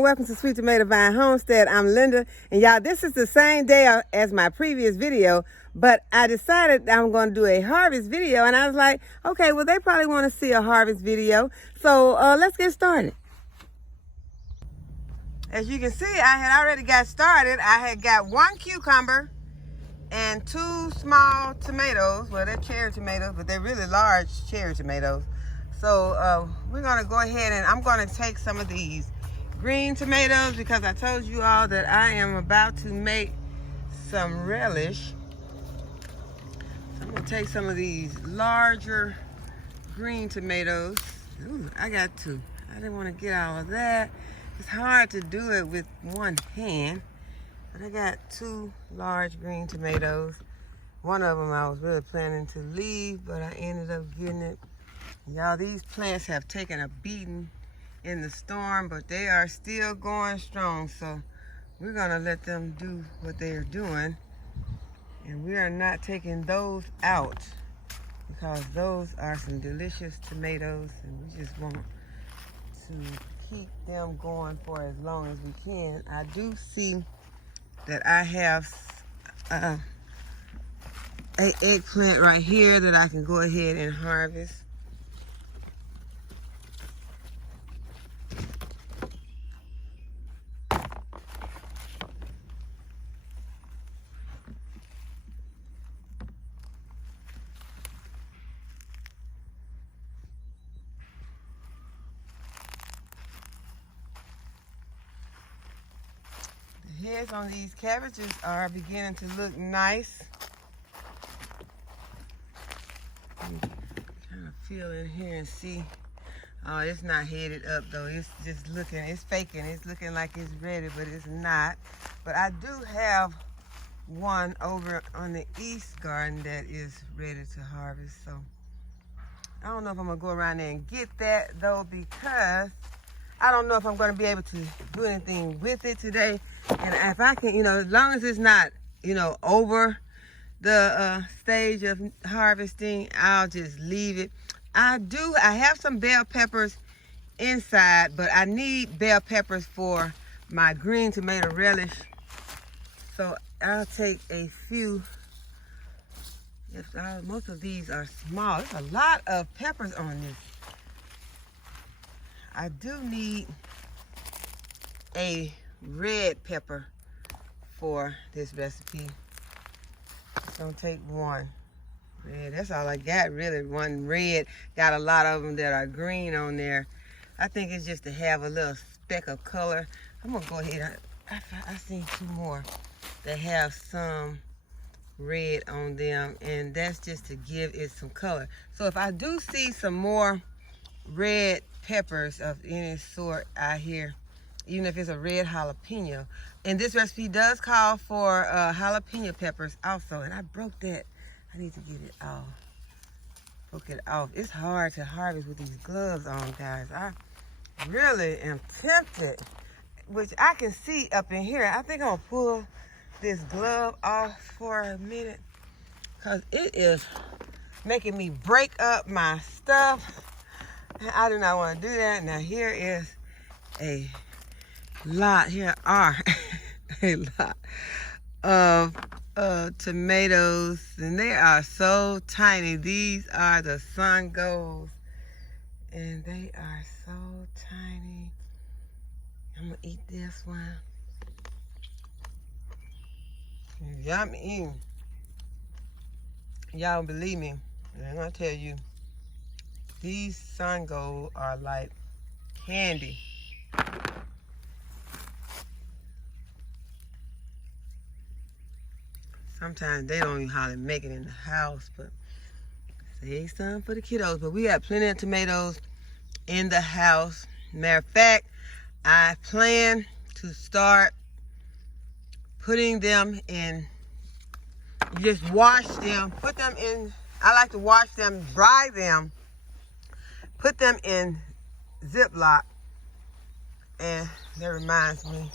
and welcome to Sweet Tomato Vine Homestead. I'm Linda, and y'all, this is the same day as my previous video, but I decided I'm going to do a harvest video, and I was like, okay, well, they probably want to see a harvest video, so let's get started. As you can see, I had already got started. I had got 1 cucumber and 2 small tomatoes. Well, they're cherry tomatoes, but they're really large cherry tomatoes. So we're going to go ahead and I'm going to take some of these green tomatoes because I told you all that I am about to make some relish. So I'm going to take some of these larger green tomatoes. Ooh, I got 2. I didn't want to get all of that. It's hard to do it with one hand. But I got 2 large green tomatoes. One of them I was really planning to leave, but I ended up getting it. Y'all, these plants have taken a beating in the storm, but they are still going strong. So we're gonna let them do what they are doing. And we are not taking those out because those are some delicious tomatoes and we just want to keep them going for as long as we can. I do see that I have an eggplant right here that I can go ahead and harvest. The heads on these cabbages are beginning to look nice. Kind of feel in here and see. Oh, it's not headed up though. It's just looking, it's faking. It's looking like it's ready, but it's not. But I do have one over on the east garden that is ready to harvest. So I don't know if I'm gonna go around there and get that though, because I don't know if I'm gonna be able to do anything with it today. And if I can, as long as it's not, over the stage of harvesting, I'll just leave it. I have some bell peppers inside, but I need bell peppers for my green tomato relish. So I'll take a few. Most of these are small. There's a lot of peppers on this. I do need a red pepper for this recipe. It's gonna take 1 red. That's all I got, really. 1 red. Got a lot of them that are green on there. I think it's just to have a little speck of color. I'm gonna go ahead. I seen 2 more that have some red on them, and that's just to give it some color. So if I do see some more red peppers of any sort out here, even if it's a red jalapeno, and this recipe does call for jalapeno peppers also, and I broke that. I need to get it off. Broke it off. It's hard to harvest with these gloves on, guys. I really am tempted, which I can see up in here. I think I'm gonna pull this glove off for a minute because it is making me break up my stuff. I do not want to do that. Now here is a lot. Here are a lot of tomatoes, and they are so tiny. These are the Sun Golds, and they are so tiny. I'm gonna eat this one. Yummy. Y'all don't believe me, and I'm gonna tell you, these Sun Gold are like candy. Sometimes they don't even hardly make it in the house, but save some for the kiddos. But we got plenty of tomatoes in the house. Matter of fact, I plan to start putting them in, you just wash them, put them in, I like to wash them, dry them, put them in Ziploc. And that reminds me,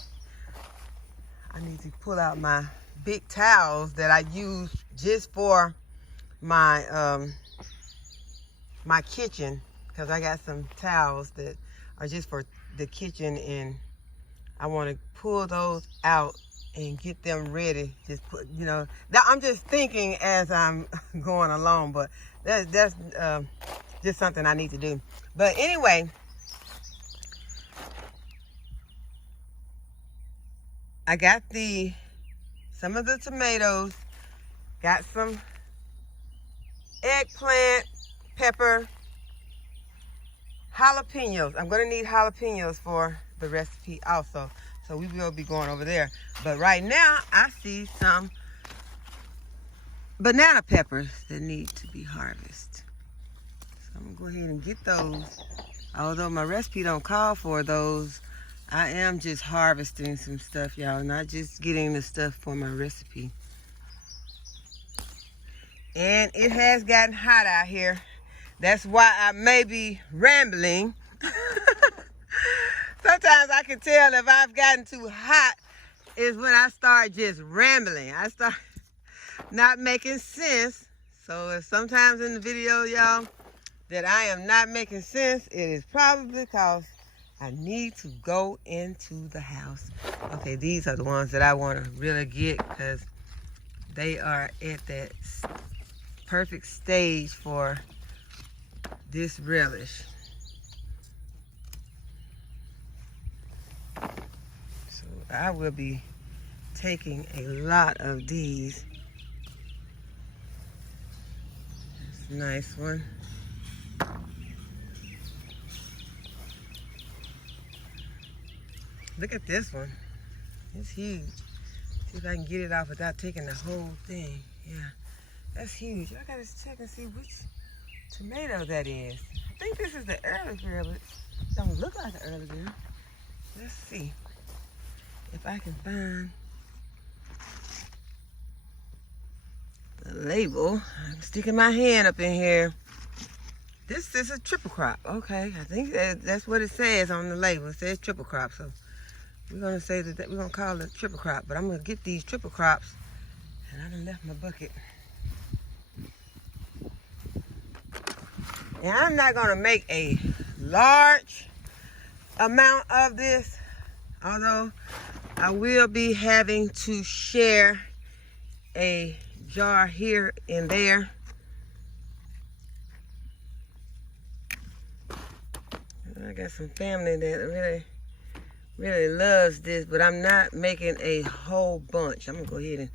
I need to pull out my big towels that I use just for my my kitchen, because I got some towels that are just for the kitchen and I want to pull those out and get them ready. Just put, you know, I'm just thinking as I'm going along, but that's just something I need to do. But anyway, I got some of the tomatoes, got some eggplant, pepper, jalapenos. I'm gonna need jalapenos for the recipe also, so we will be going over there. But right now I see some banana peppers that need to be harvested, so I'm gonna go ahead and get those. Although my recipe don't call for those, I am just harvesting some stuff, y'all, not just getting the stuff for my recipe. And it has gotten hot out here. That's why I may be rambling. Sometimes I can tell if I've gotten too hot is when I start just rambling. I start not making sense. So if sometimes in the video, y'all, that I am not making sense, it is probably because I need to go into the house. Okay, these are the ones that I want to really get because they are at that perfect stage for this relish. So I will be taking a lot of these. That's a nice one. Look at this one. It's huge. See if I can get it off without taking the whole thing. Yeah, that's huge. I gotta check and see which tomato that is. I think this is the early girl, but it don't look like the early girl. Let's see if I can find the label. I'm sticking my hand up in here. This is a triple crop. Okay, I think that's what it says on the label. It says triple crop, so we're gonna say that we're gonna call it triple crop. But I'm gonna get these triple crops, and I done left my bucket. And I'm not gonna make a large amount of this, although I will be having to share a jar here and there. I got some family that really loves this, but I'm not making a whole bunch. I'm gonna go ahead and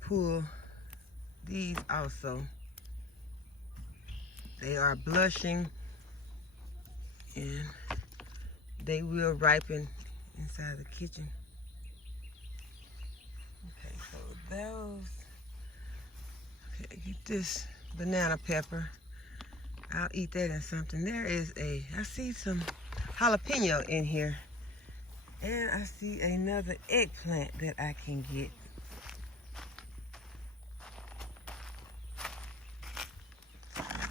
pull these also. They are blushing and they will ripen inside the kitchen. Okay, so those, okay, get this banana pepper. I'll eat that in something. There is I see some jalapeno in here. And I see another eggplant that I can get.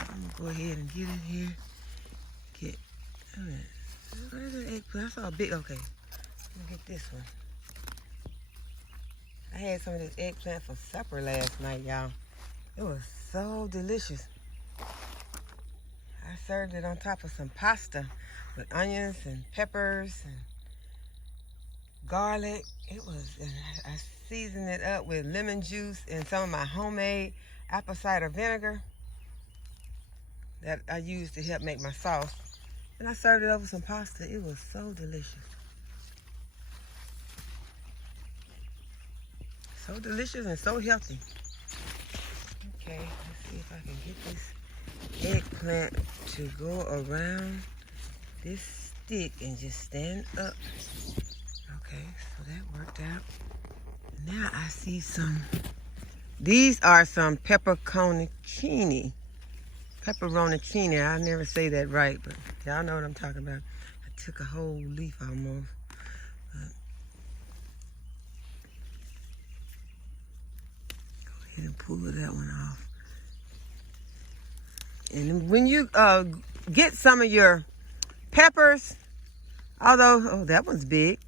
I'm gonna go ahead and get in here. Where's the eggplant? I saw a big, okay. Let me get this one. I had some of this eggplant for supper last night, y'all. It was so delicious. I served it on top of some pasta with onions and peppers and garlic. It was, I seasoned it up with lemon juice and some of my homemade apple cider vinegar that I used to help make my sauce. And I served it over some pasta. It was so delicious. So delicious and so healthy. Okay, let's see if I can get this eggplant to go around this stick and just stand up. Okay, so that worked out. Now I see some, these are some pepperoncini. Pepperoncini, I never say that right, but y'all know what I'm talking about. I took a whole leaf almost. Go ahead and pull that one off. And when you get some of your peppers, although, oh, that one's big.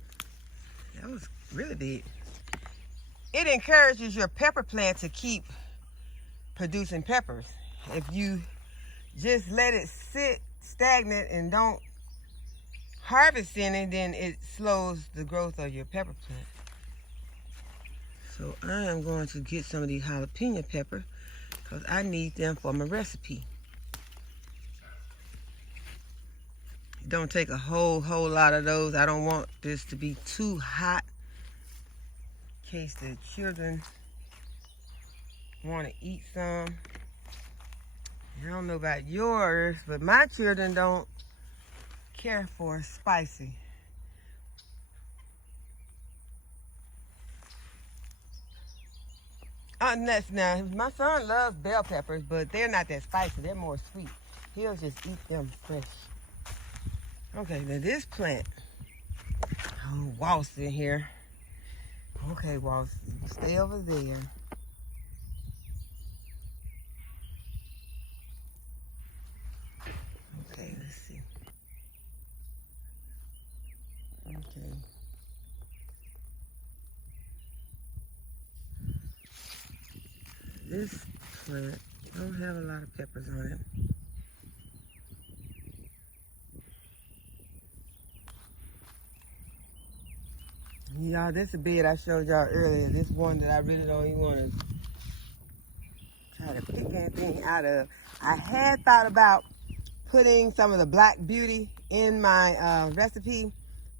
That was really big. It encourages your pepper plant to keep producing peppers. If you just let it sit stagnant and don't harvesting it, then it slows the growth of your pepper plant. So I am going to get some of these jalapeno pepper because I need them for my recipe. Don't take a whole lot of those. I don't want this to be too hot in case the children want to eat some. I don't know about yours, but my children don't care for spicy. Now, my son loves bell peppers, but they're not that spicy. They're more sweet. He'll just eat them fresh. Okay, now this plant. Oh, Walt's in here. Okay, Walt, stay over there. Okay, let's see. Okay. This plant don't have a lot of peppers on it. Y'all, this is a bed I showed y'all earlier. This one that I really don't even want to try to pick anything out of. I had thought about putting some of the Black Beauty in my recipe,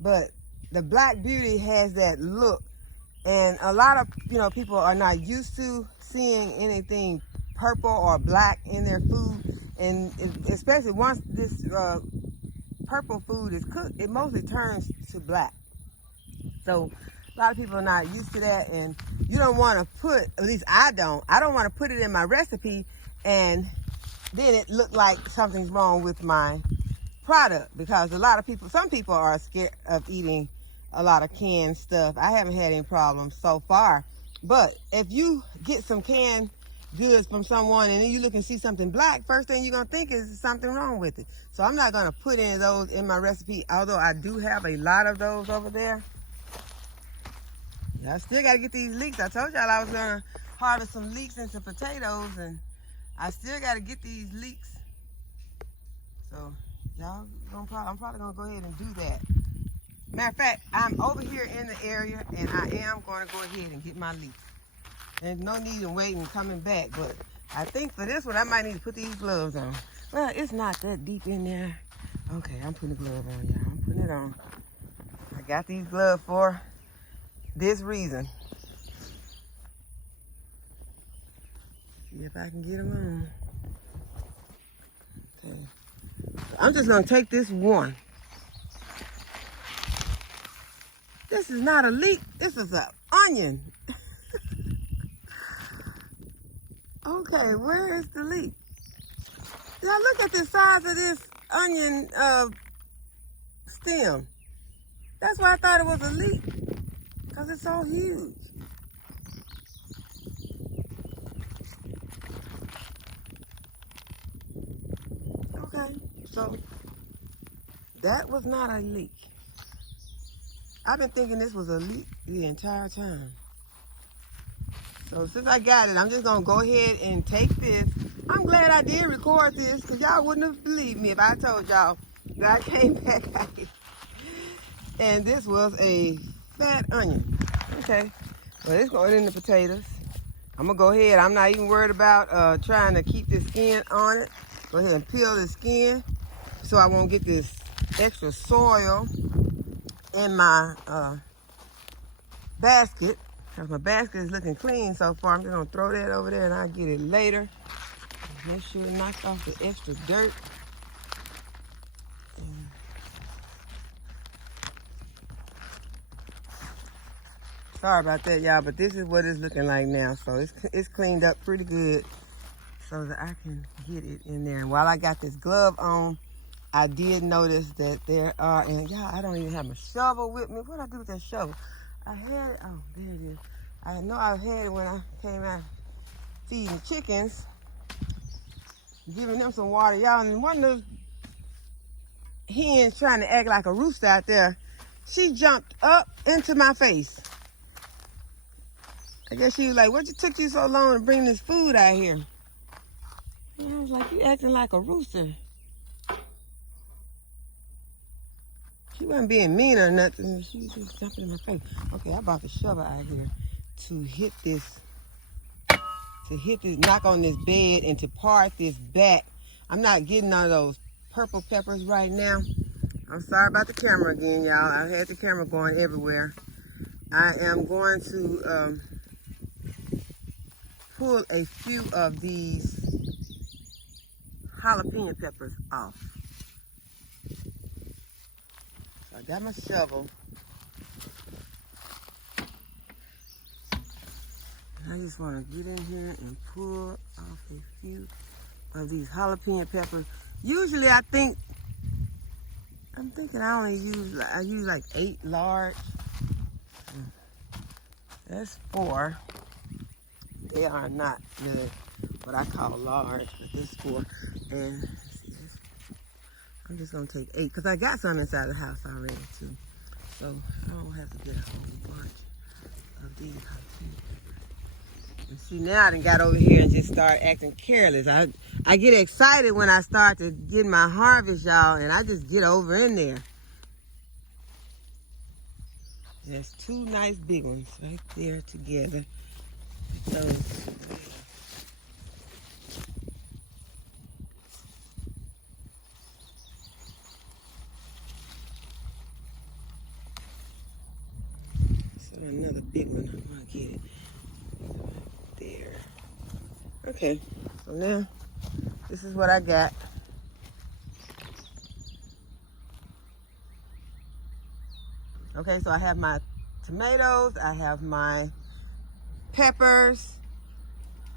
but the Black Beauty has that look, and a lot of people are not used to seeing anything purple or black in their food, and especially once this purple food is cooked, it mostly turns to black. So a lot of people are not used to that, and you don't want to put, at least I don't want to put it in my recipe and then it look like something's wrong with my product, because some people are scared of eating a lot of canned stuff. I haven't had any problems so far, but if you get some canned goods from someone and then you look and see something black, first thing you're going to think is something wrong with it. So I'm not going to put any of those in my recipe, although I do have a lot of those over there. I still got to get these leeks. I told y'all I was going to harvest some leeks and some potatoes, and I still got to get these leeks. So y'all, I'm probably going to go ahead and do that. Matter of fact, I'm over here in the area, and I am going to go ahead and get my leeks. There's no need in waiting and coming back, but I think for this one, I might need to put these gloves on. Well, it's not that deep in there. Okay, I'm putting the glove on, y'all. I'm putting it on. I got these gloves for this reason. See if I can get them on. Okay. I'm just going to take this one. This is not a leek. This is an onion. Okay, where is the leek? Now look at the size of this onion stem. That's why I thought it was a leek, because it's so huge. Okay, so that was not a leek. I've been thinking this was a leek the entire time. So since I got it, I'm just going to go ahead and take this. I'm glad I did record this, because y'all wouldn't have believed me if I told y'all that I came back out here and this was a fat onion. Okay, well, it's going in the potatoes. I'm going to go ahead. I'm not even worried about trying to keep the skin on it. Go ahead and peel the skin so I won't get this extra soil in my basket. Because my basket is looking clean so far. I'm just going to throw that over there and I'll get it later. Make sure it knocks off the extra dirt. Sorry about that, y'all, but this is what it's looking like now. So it's cleaned up pretty good so that I can get it in there. And while I got this glove on, I did notice that there are, and y'all, I don't even have my shovel with me. What did I do with that shovel? I had it, oh, there it is. I know I had it when I came out feeding chickens, giving them some water. Y'all, and one of those hens trying to act like a rooster out there, she jumped up into my face. I guess she was like, what took you so long to bring this food out here? And I was like, you acting like a rooster. wasn't being mean or nothing. She was just jumping in my face. Okay, I brought the shovel out here to hit this, knock on this bed and to part this back. I'm not getting none of those purple peppers right now. I'm sorry about the camera again, y'all. I had the camera going everywhere. I am going to pull a few of these jalapeno peppers off. So I got my shovel. I just want to get in here and pull off a few of these jalapeno peppers. Usually I'm thinking I use like 8 large. That's 4. They are not really what I call large, but this 4. And let's see this. I'm just gonna take 8 because I got some inside the house already too. So I don't have to get a whole bunch of these jalapenos. And see, now I done got over here and just start acting careless. I get excited when I start to get my harvest, y'all, and I just get over in there. There's 2 nice big ones right there together. Those. So another big one, I'm gonna get it. There. Okay, so now this is what I got. Okay, so I have my tomatoes, I have my peppers.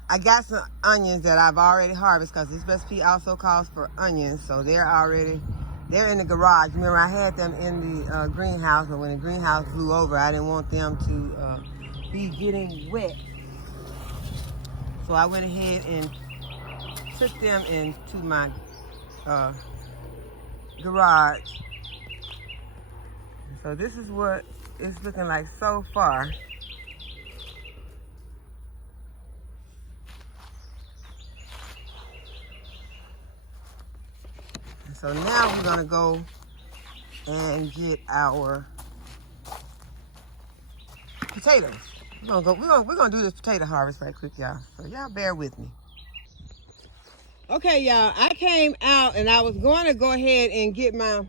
I got some onions that I've already harvested because this recipe also calls for onions, so they're in the garage. Remember, I had them in the greenhouse, but when the greenhouse blew over, I didn't want them to be getting wet. So I went ahead and took them into my garage. So this is what it's looking like so far. So now we're gonna go and get our potatoes. We're gonna do this potato harvest right quick, y'all. So y'all bear with me. Okay, y'all, I came out and I was going to go ahead and get my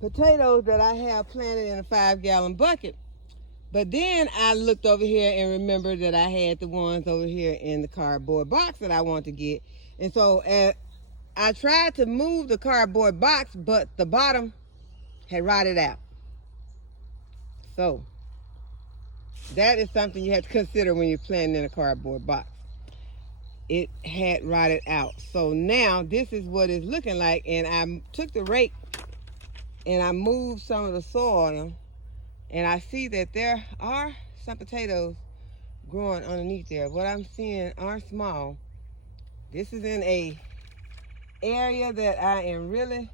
potatoes that I have planted in a 5-gallon bucket. But then I looked over here and remembered that I had the ones over here in the cardboard box that I wanted to get. And so I tried to move the cardboard box, but the bottom had rotted out. So that is something you have to consider when you're planting in a cardboard box. It had rotted out. So now this is what it's looking like. And I took the rake and I moved some of the soil, and I see that there are some potatoes growing underneath there. What I'm seeing are small. This is in a area that I am really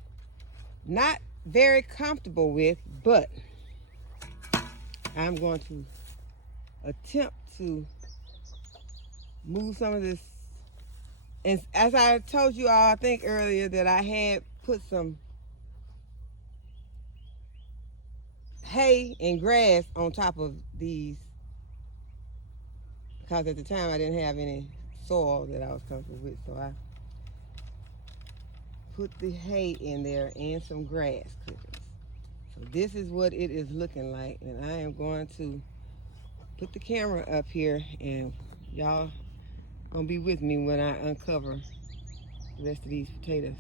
not very comfortable with, but I'm going to attempt to move some of this. And as I told you all, I think earlier, that I had put some hay and grass on top of these because at the time I didn't have any soil that I was comfortable with. So I put the hay in there and some grass clippings. So this is what it is looking like, and I am going to put the camera up here, and y'all gonna be with me when I uncover the rest of these potatoes.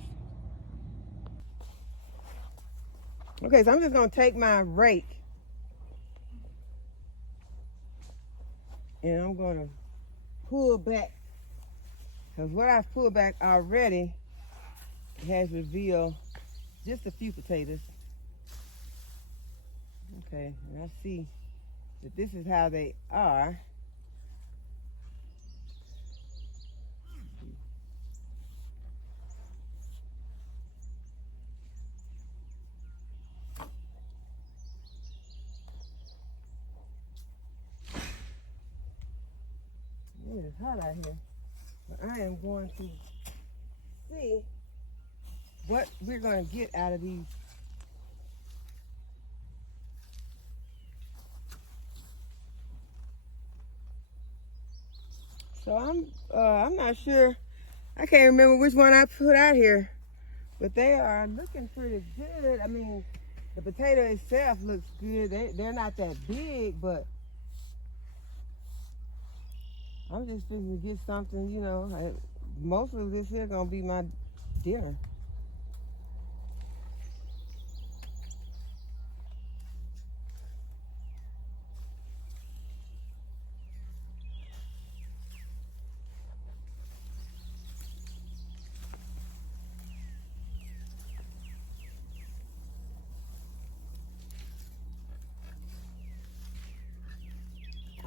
Okay, so I'm just gonna take my rake and I'm gonna pull back, because what I've pulled back already has revealed just a few potatoes. Okay, and I see that this is how they are. It is hot out here, but I am going to see what we're going to get out of these So I'm not sure. I can't remember which one I put out here, but they are looking pretty good. I mean, the potato itself looks good. They're not that big, but I'm just fixing to get something, you know. Most of this here gonna be my dinner.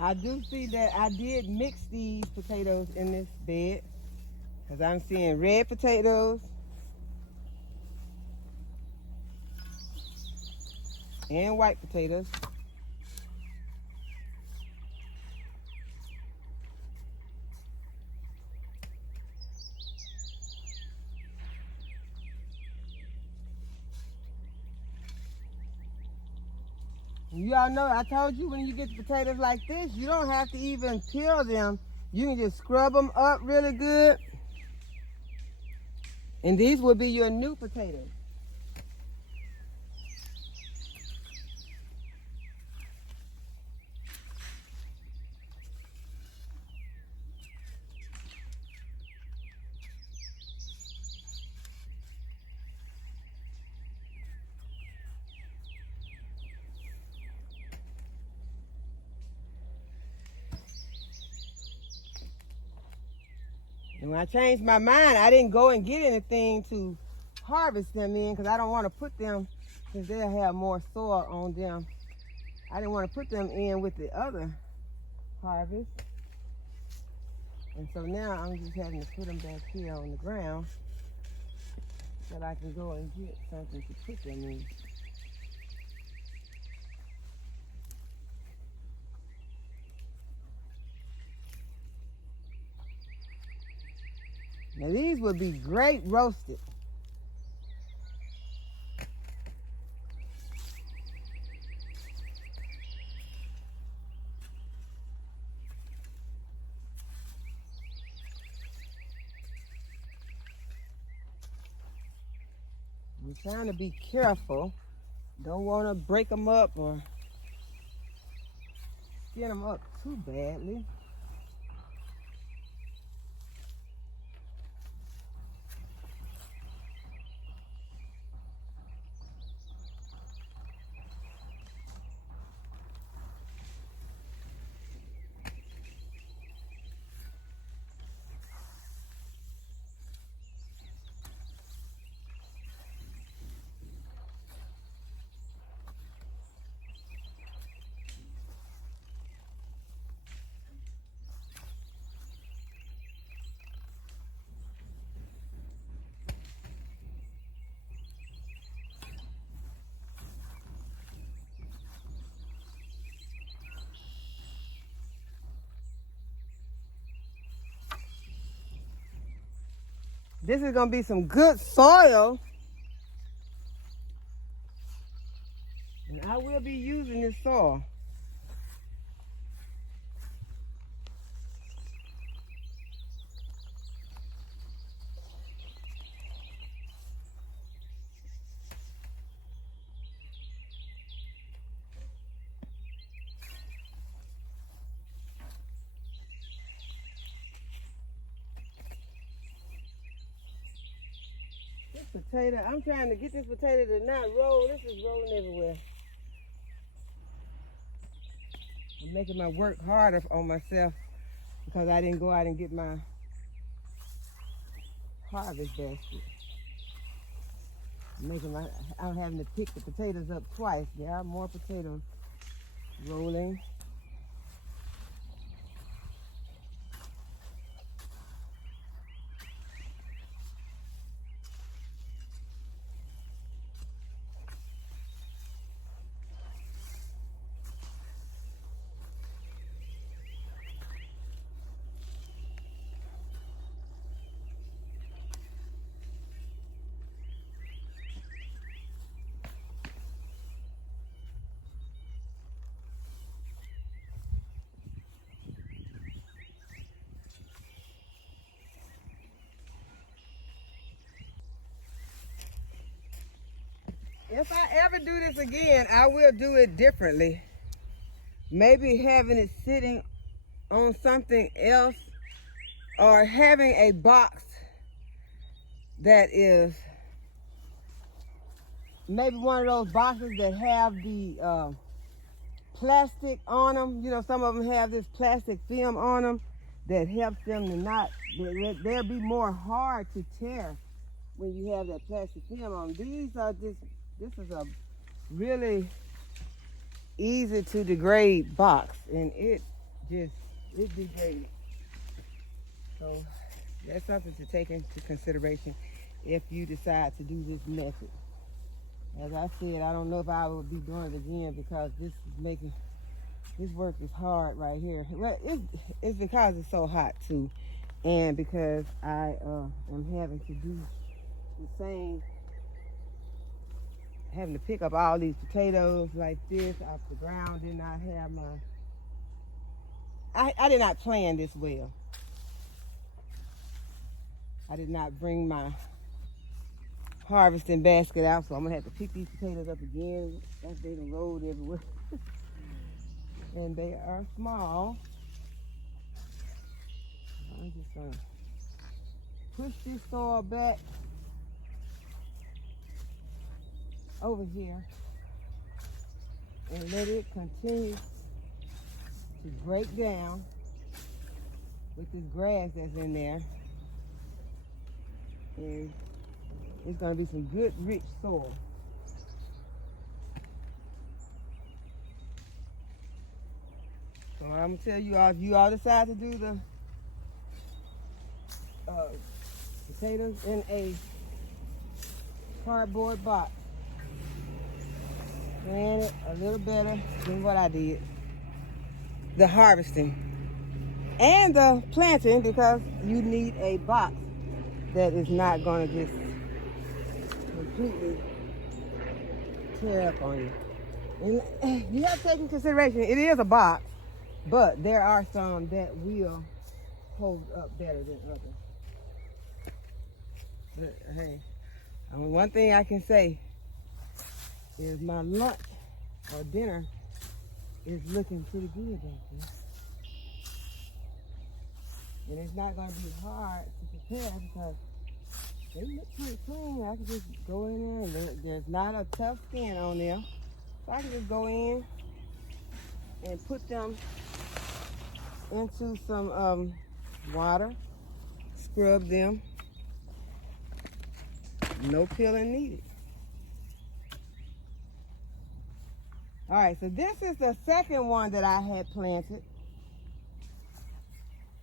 I do see that I did mix these potatoes in this bed, because I'm seeing red potatoes and white potatoes. You all know, I told you when you get potatoes like this, you don't have to even peel them. You can just scrub them up really good. And these will be your new potatoes. And when I changed my mind, I didn't go and get anything to harvest them in, because I don't want to put them, because they'll have more soil on them. I didn't want to put them in with the other harvest. And so now I'm just having to put them back here on the ground so that I can go and get something to put them in. Now these would be great roasted. I'm trying to be careful. Don't want to break them up or skin them up too badly. This is gonna be some good soil. And I will be using this soil. This potato, I'm trying to get this potato to not roll. This is rolling everywhere. I'm making my work harder on myself because I didn't go out and get my harvest basket. I'm having to pick the potatoes up twice. There are more potatoes rolling. if I ever do this again, I will do it differently. Maybe having it sitting on something else, or having a box that is maybe one of those boxes that have the plastic on them. You know, some of them have this plastic film on them that helps them to not, they'll be more hard to tear when you have that plastic film on. These are just, this is a really easy to degrade box, and it degrades. So that's something to take into consideration if you decide to do this method. As I said, I don't know if I would be doing it again, because this is making, this work is hard right here. Well, it's because it's so hot too, and because I am having to do the same, having to pick up all these potatoes like this off the ground. Did not have my, I did not plan this well. I did not bring my harvesting basket out, so I'm gonna have to pick these potatoes up again. That's they done rolled everywhere. And they are small. I'm just gonna push this soil back over here and let it continue to break down with this grass that's in there. And it's gonna be some good rich soil. So I'm gonna tell you all, if you all decide to do the potatoes in a cardboard box, plan it a little better than what I did. The harvesting and the planting, because you need a box that is not gonna just completely tear up on you. And you have to take into consideration, it is a box, but there are some that will hold up better than others. But hey, I mean, one thing I can say is my lunch or dinner is looking pretty good back there. And it's not going to be hard to prepare, because they look pretty clean. I can just go in there, and there's not a tough skin on there. So I can just go in and put them into some water, scrub them. No peeling needed. All right, so this is the second one that I had planted.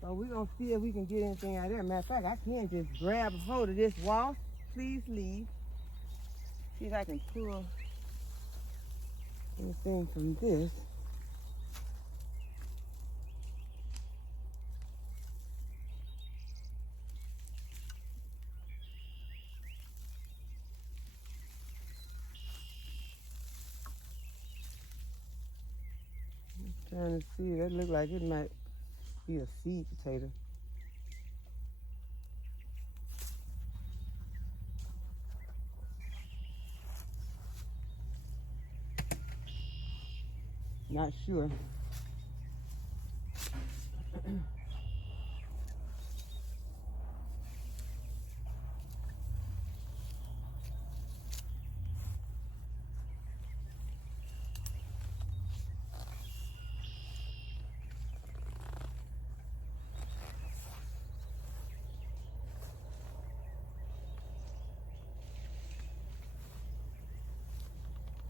So we're gonna see if we can get anything out of there. Matter of fact, I can just grab a hold of this wall. Please leave. See if I can pull anything from this. I'm trying to see, that look like it might be a seed potato. Not sure.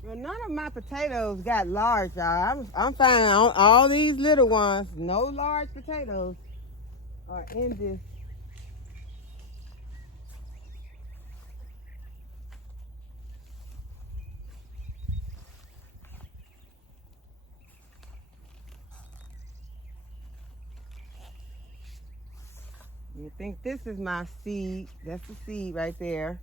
Well, none of my potatoes got large, y'all. I'm finding all these little ones, no large potatoes are in this. You think this is my seed? That's the seed right there.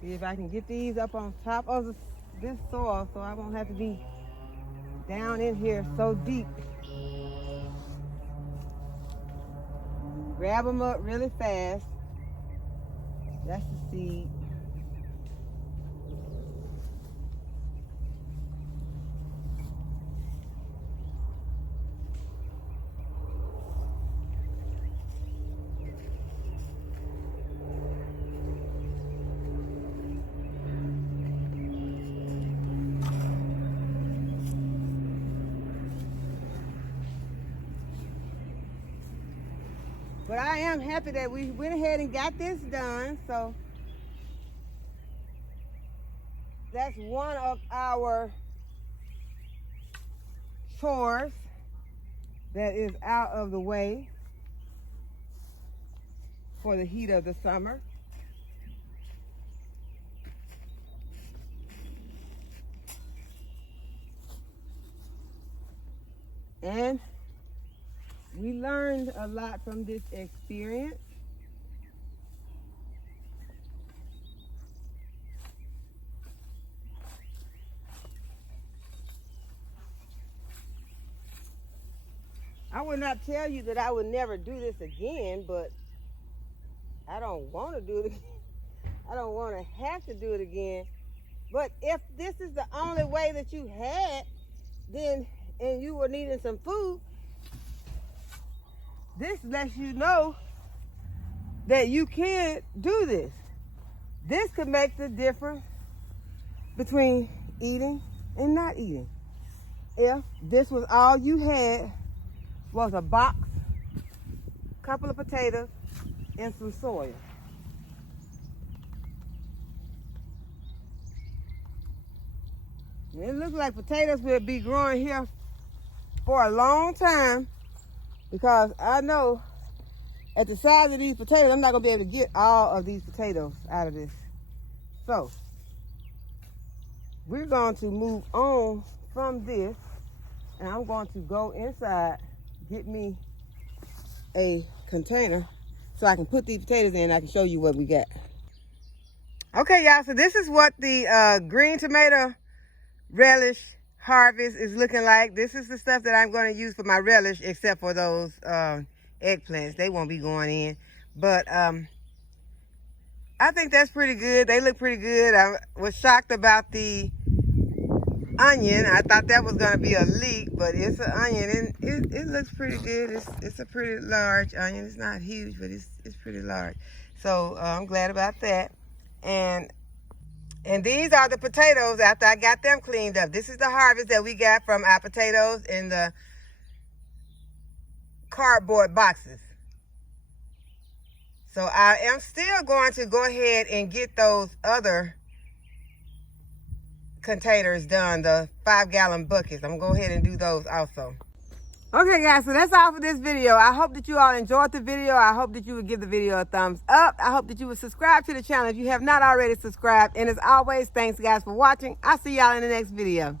See if I can get these up on top of this soil, so I won't have to be down in here so deep Grab them up really fast. That's the seed. But I am happy that we went ahead and got this done. So that's one of our chores that is out of the way for the heat of the summer. And we learned a lot from this experience. I would not tell you that I would never do this again, but I don't want to do it again. I don't want to have to do it again. But if this is the only way that you had, then, and you were needing some food, this lets you know that you can do this. This could make the difference between eating and not eating. If this was all you had was a box, couple of potatoes, and some soil. And it looks like potatoes will be growing here for a long time, because I know at the size of these potatoes, I'm not going to be able to get all of these potatoes out of this. So, we're going to move on from this, and I'm going to go inside, get me a container so I can put these potatoes in and I can show you what we got. Okay, y'all, so this is what the green tomato relish harvest is looking like. This is the stuff that I'm going to use for my relish, except for those eggplants. They won't be going in. But I think that's pretty good. They look pretty good. I was shocked about the onion. I thought that was going to be a leek, but it's an onion, and it looks pretty good. It's a pretty large onion. It's not huge, but it's pretty large. So I'm glad about that. And these are the potatoes after I got them cleaned up. This is the harvest that we got from our potatoes in the cardboard boxes. So I am still going to go ahead and get those other containers done, the 5-gallon buckets. I'm going to go ahead and do those also. Okay, guys, so that's all for this video. I hope that you all enjoyed the video. I hope that you would give the video a thumbs up. I hope that you would subscribe to the channel if you have not already subscribed. And as always, thanks, guys, for watching. I'll see y'all in the next video.